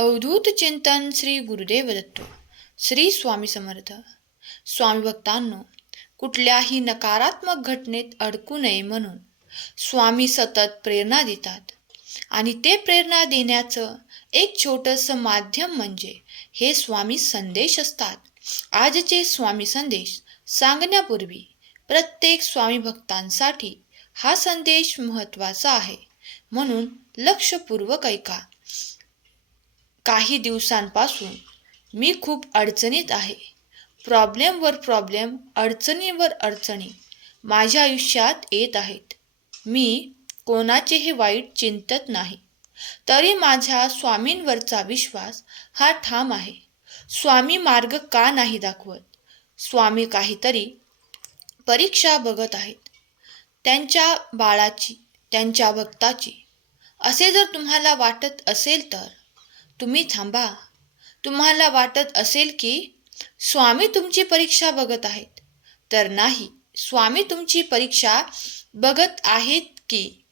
अवधूत चिंतन श्री गुरुदेव दत्त श्री स्वामी समर्थ. स्वामी भक्तांनो कुठल्याही नकारात्मक घटनेत अडकू नये म्हणून स्वामी सतत प्रेरणा देतात. आणि ते प्रेरणा देण्याचं एक छोटंसं माध्यम म्हणजे हे स्वामी संदेश असतात. आजचे स्वामी संदेश सांगण्यापूर्वी प्रत्येक स्वामी भक्तांसाठी हा संदेश महत्त्वाचा आहे. म्हणून लक्षपूर्वक ऐका. काही दिवसांपासून मी खूप अडचणीत आहे. प्रॉब्लेमवर प्रॉब्लेम अडचणीवर अडचणी माझ्या आयुष्यात येत आहेत. मी कोणाचेही वाईट चिंतत नाही. तरी माझ्या स्वामींवरचा विश्वास हा ठाम आहे. स्वामी मार्ग का नाही दाखवत? स्वामी काहीतरी परीक्षा बघत आहेत. त्यांच्या बाळाची त्यांच्या भक्ताची. असे जर तुम्हाला वाटत असेल तर तुम्ही थांबा. तुम्हाला वाटत असेल की स्वामी तुमची परीक्षा बघत आहेत. तर नाही स्वामी तुमची परीक्षा बघत आहेत की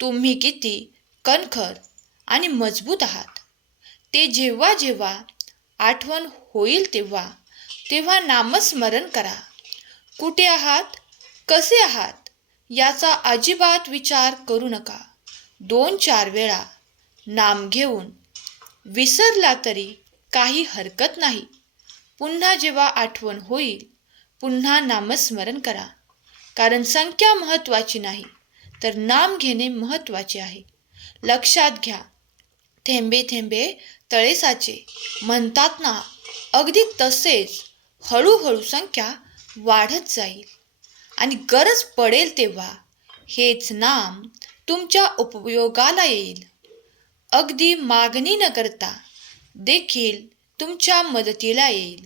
तुम्ही किती कणखर आणि मजबूत आहात. ते जेव्हा जेव्हा आठवण होईल तेव्हा तेव्हा नामस्मरण करा. कुठे आहात? कसे आहात? याचा अजिबात विचार करू नका. दोन चार वेळा नाम घेऊन विसरला तरी काही हरकत नाही. पुन्हा जेव्हा आठवण होईल पुन्हा नामस्मरण करा. कारण संख्या महत्त्वाची नाही तर नाम घेणे महत्त्वाचे आहे. लक्षात घ्या थेंबे थेंबे तळेसाचे म्हणतात ना अगदी तसेच हळूहळू संख्या वाढत जाईल. आणि गरज पडेल तेव्हा हेच नाम तुमच्या उपयोगाला येईल. अगदी मागणी न करता देखील तुमच्या मदतीला येईल.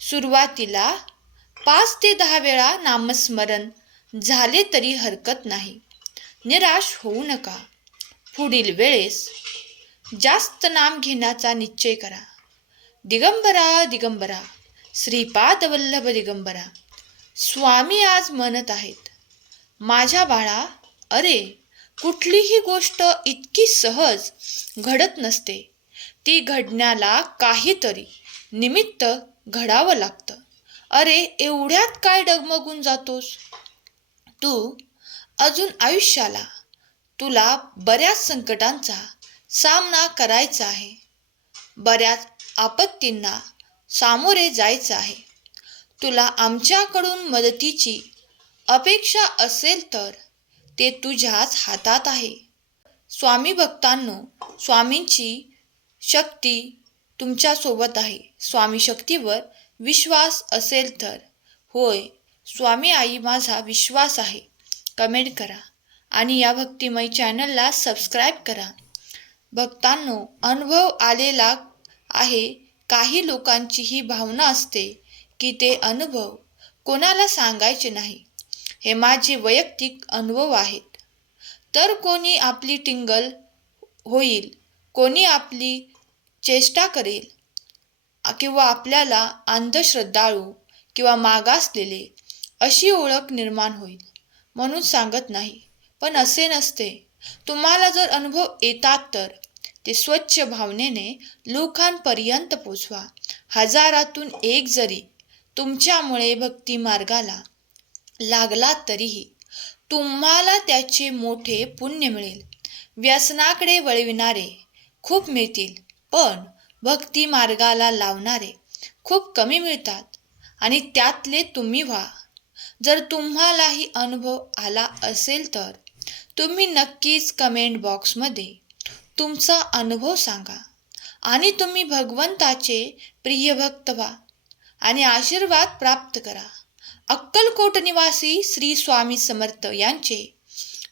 सुरुवातीला पाच ते दहा वेळा नामस्मरण झाले तरी हरकत नाही. निराश होऊ नका. पुढील वेळेस जास्त नाम घेण्याचा निश्चय करा. दिगंबरा दिगंबरा श्रीपाद वल्लभ दिगंबरा स्वामी आज म्हणत आहेत माझ्या बाळा अरे कुठलीही गोष्ट इतकी सहज घडत नसते. ती घडण्याला काहीतरी निमित्त घडावं लागतं. अरे एवढ्यात काय डगमगून जातोस? तू अजून आयुष्याला तुला बऱ्याच संकटांचा सामना करायचा आहे. बऱ्याच आपत्तींना सामोरे जायचं आहे. तुला आमच्याकडून मदतीची अपेक्षा असेल तर ते तुझ्याच हातात आहे. स्वामी भक्तांनो स्वामींची शक्ती तुमच्यासोबत आहे. स्वामी शक्तीवर विश्वास असेल तर. होय स्वामी आई माझा विश्वास आहे. कमेंट करा आणि या भक्तिमय चॅनलला सबस्क्राईब करा. भक्तांनो अनुभव आलेला आहे. काही लोकांची ही भावना असते की ते अनुभव कोणाला सांगायचे नाही. हे माझे वैयक्तिक अनुभव आहेत. तर कोणी आपली टिंगल होईल कोणी आपली चेष्टा करेल किंवा आपल्याला अंधश्रद्धाळू किंवा मागासलेले अशी ओळख निर्माण होईल म्हणून सांगत नाही. पण असे नसते. तुम्हाला जर अनुभव येतात तर ते स्वच्छ भावनेने लोकांपर्यंत पोचवा. हजारातून एक जरी तुमच्यामुळे भक्ती मार्गाला लागला तरीही तुम्हाला त्याचे मोठे पुण्य मिळेल. व्यसनाकडे वळविणारे खूप मिळतील पण भक्ती मार्गाला लावणारे खूप कमी मिळतात आणि त्यातले तुम्ही व्हा. जर तुम्हालाही अनुभव आला असेल तर तुम्ही नक्कीच कमेंट बॉक्समध्ये तुमचा अनुभव सांगा आणि तुम्ही भगवंताचे प्रिय भक्त व्हा आणि आशीर्वाद प्राप्त करा. अक्कलकोट निवासी श्री स्वामी समर्थ यांचे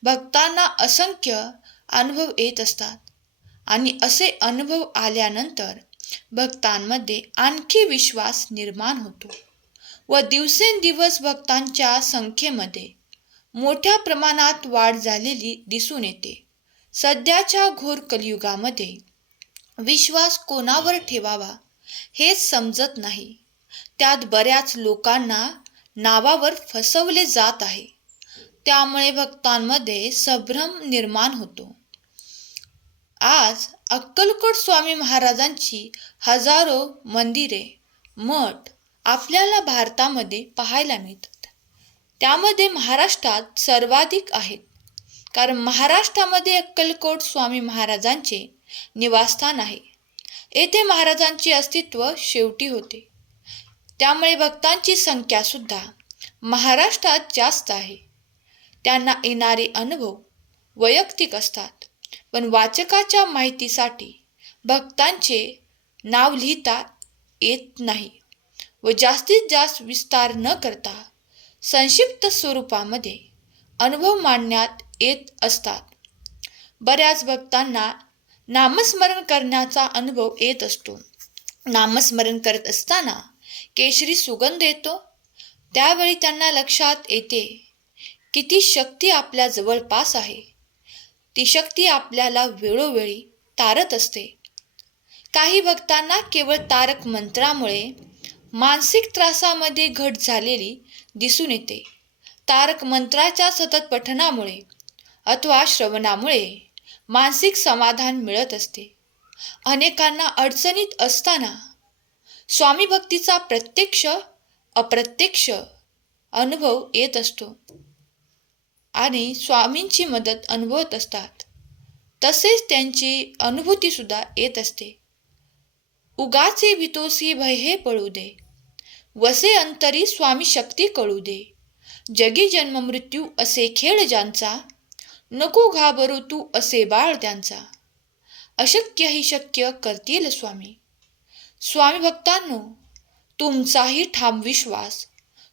भक्तांना असंख्य अनुभव येत असतात. आणि असे अनुभव आल्यानंतर भक्तांमध्ये आणखी विश्वास निर्माण होतो. व दिवसेंदिवस भक्तांच्या संख्येमध्ये मोठ्या प्रमाणात वाढ झालेली दिसून येते. सध्याच्या घोर कलियुगामध्ये विश्वास कोणावर ठेवावा हेच समजत नाही. त्यात बऱ्याच लोकांना नावावर फसवले जात आहे. त्यामुळे भक्तांमध्ये संभ्रम निर्माण होतो. आज अक्कलकोट स्वामी महाराजांची हजारो मंदिरे मठ आपल्याला भारतामध्ये पाहायला मिळतात. त्यामध्ये महाराष्ट्रात सर्वाधिक आहेत. कारण महाराष्ट्रामध्ये अक्कलकोट स्वामी महाराजांचे निवासस्थान आहे. येथे महाराजांचे अस्तित्व शेवटी होते. त्यामुळे भक्तांची संख्यासुद्धा महाराष्ट्रात जास्त आहे. त्यांना येणारे अनुभव वैयक्तिक असतात पण वाचकाच्या माहितीसाठी भक्तांचे नाव लिहिता येत नाही व जास्तीत जास्त विस्तार न करता संक्षिप्त स्वरूपामध्ये अनुभव मांडण्यात येत असतात. बऱ्याच भक्तांना नामस्मरण करण्याचा अनुभव येत असतो. नामस्मरण करत असताना केशरी सुगंध येतो. त्यावेळी त्यांना लक्षात येते की ती शक्ती आपल्या जवळपास आहे. ती शक्ती आपल्याला वेळोवेळी तारत असते. काही भक्तांना केवळ तारक मंत्रामुळे मानसिक त्रासामध्ये घट झालेली दिसून येते. तारक मंत्राच्या सतत पठणामुळे अथवा श्रवणामुळे मानसिक समाधान मिळत असते. अनेकांना अडचणीत असताना स्वामी भक्तीचा प्रत्यक्ष अप्रत्यक्ष अनुभव येत असतो. आणि स्वामींची मदत अनुभवत असतात. तसेच त्यांची अनुभूतीसुद्धा येत असते. उगाचे भितोसी भय हे पळू दे. वसे अंतरी स्वामी शक्ती कळू दे. जगी जन्म मृत्यू असे खेळ ज्यांचा नको घाबरू तू असे बाळ त्यांचा. अशक्य ही शक्य करतील स्वामी. स्वामी भक्तांनो तुमचाही ठाम विश्वास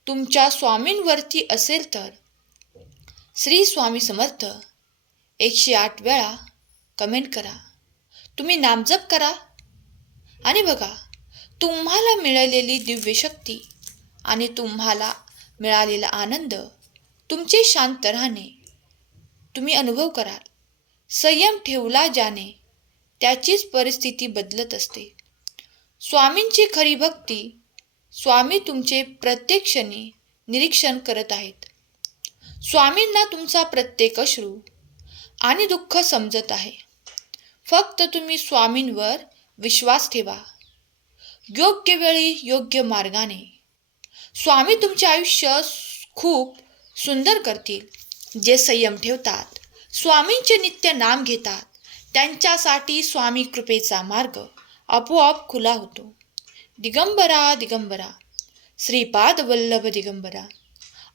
तुमच्या स्वामींवरती असेल तर श्री स्वामी समर्थ एकशे आठ वेळा कमेंट करा. तुम्ही नामजप करा. आणि बघा तुम्हाला मिळालेली दिव्य शक्ती आणि तुम्हाला मिळालेला आनंद तुमचे शांत राहणे तुम्ही अनुभव कराल. संयम ठेवला ज्याने त्याचीच परिस्थिती बदलत असते. स्वामींची खरी भक्ती स्वामी तुमचे प्रत्येक क्षणी निरीक्षण करत आहेत. स्वामींना तुमचा प्रत्येक अश्रू आणि दुःख समजत आहे. फक्त तुम्ही स्वामींवर विश्वास ठेवा. योग्य वेळी योग्य मार्गाने. स्वामी तुमचे आयुष्य खूप सुंदर करतील. जे संयम ठेवतात स्वामींचे नित्य नाम घेतात त्यांच्यासाठी स्वामी कृपेचा मार्ग. आपोआप खुला होतो. दिगंबरा दिगंबरा श्रीपाद वल्लभ दिगंबरा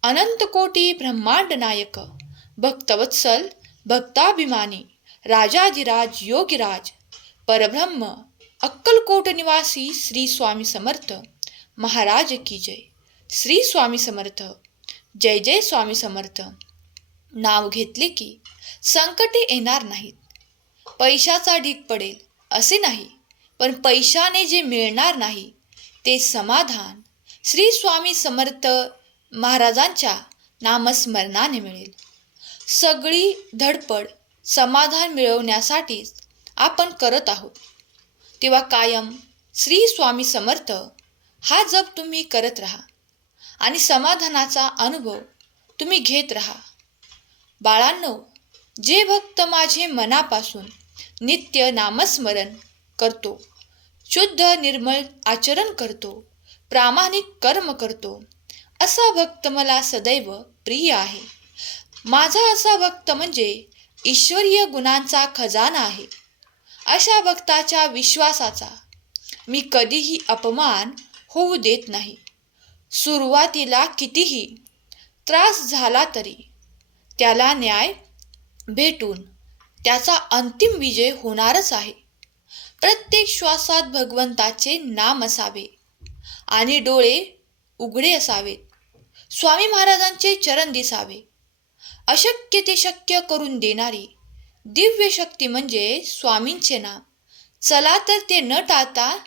अनंत कोटी ब्रह्मांड नायक भक्तवत्सल भक्ताभिमानी राजाधिराज योगीराज परब्रह्म अक्कलकोट निवासी श्री स्वामी समर्थ महाराज की जय. श्री स्वामी समर्थ जय जय स्वामी समर्थ. नाव घेतले की संकटे येणार नाहीत. पैशाचा ढीक पडेल असे नाही. पण पैशाने जे मिळणार नाही ते समाधान. श्री स्वामी समर्थ महाराजांच्या नामस्मरणाने मिळेल. सगळी धडपड समाधान मिळवण्यासाठीच आपण करत आहोत. तेव्हा कायम श्री स्वामी समर्थ हा जप तुम्ही करत राहा आणि समाधानाचा अनुभव तुम्ही घेत राहा. बाळांनो जे भक्त माझे मनापासून नित्य नामस्मरण करतो. शुद्ध निर्मळ आचरण करतो. प्रामाणिक कर्म करतो. असा भक्त मला सदैव प्रिय आहे. माझा असा भक्त म्हणजे ईश्वरीय गुणांचा खजाना आहे. अशा भक्ताच्या विश्वासाचा मी कधीही अपमान होऊ देत नाही. सुरुवातीला कितीही त्रास झाला तरी त्याला न्याय भेटून त्याचा अंतिम विजय होणारच आहे. प्रत्येक श्वासात भगवंताचे नाम असावे आणि डोळे उघडे असावेत स्वामी महाराजांचे चरण दिसावे. अशक्य ते शक्य करून देणारी दिव्य शक्ती म्हणजे स्वामींचे नाम. चला तर ते न टाळता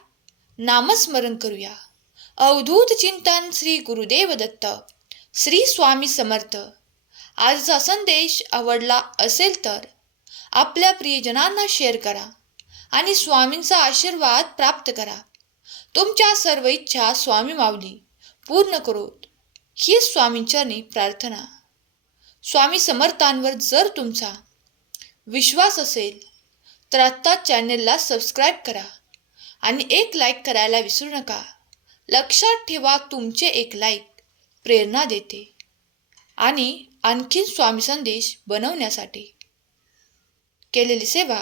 नामस्मरण करूया. अवधूत चिंतन श्री गुरुदेव दत्त श्री स्वामी समर्थ. आजचा संदेश आवडला असेल तर आपल्या प्रियजनांना शेअर करा. आणि स्वामींचा आशीर्वाद प्राप्त करा. तुमच्या सर्व इच्छा स्वामी माऊली पूर्ण करोत ही स्वामींच्यानी प्रार्थना. स्वामी समर्थांवर जर तुमचा विश्वास असेल तर आत्ता चॅनेलला सबस्क्राईब करा आणि एक लाईक करायला विसरू नका. लक्षात ठेवा तुमचे एक लाईक प्रेरणा देते आणि आणखीन स्वामी संदेश बनवण्यासाठी केलेली सेवा